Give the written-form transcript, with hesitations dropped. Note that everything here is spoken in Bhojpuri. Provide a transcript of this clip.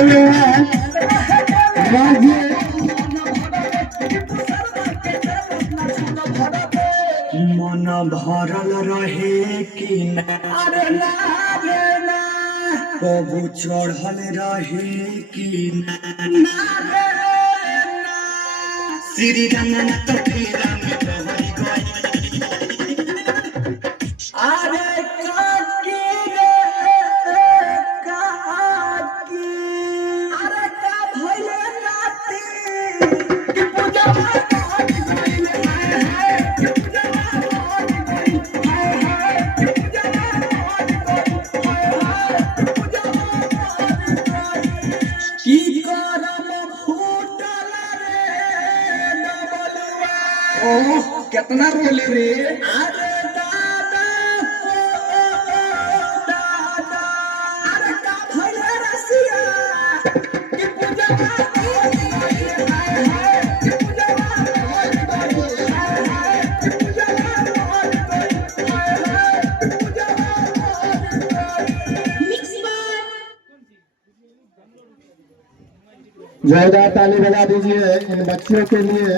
रहे हैं मन भरल रहे कि कबू चढ़ल रहे कि श्री रंगनाथ फेरा में बहरी गई अरे काकी रे काकी अरे का भइले नाती कि पूजा कितना रोले रे अरे दादा दादा अरे का भइले रसिया कि पूजा जोरदार ताली बजा दीजिए इन बच्चों के लिए।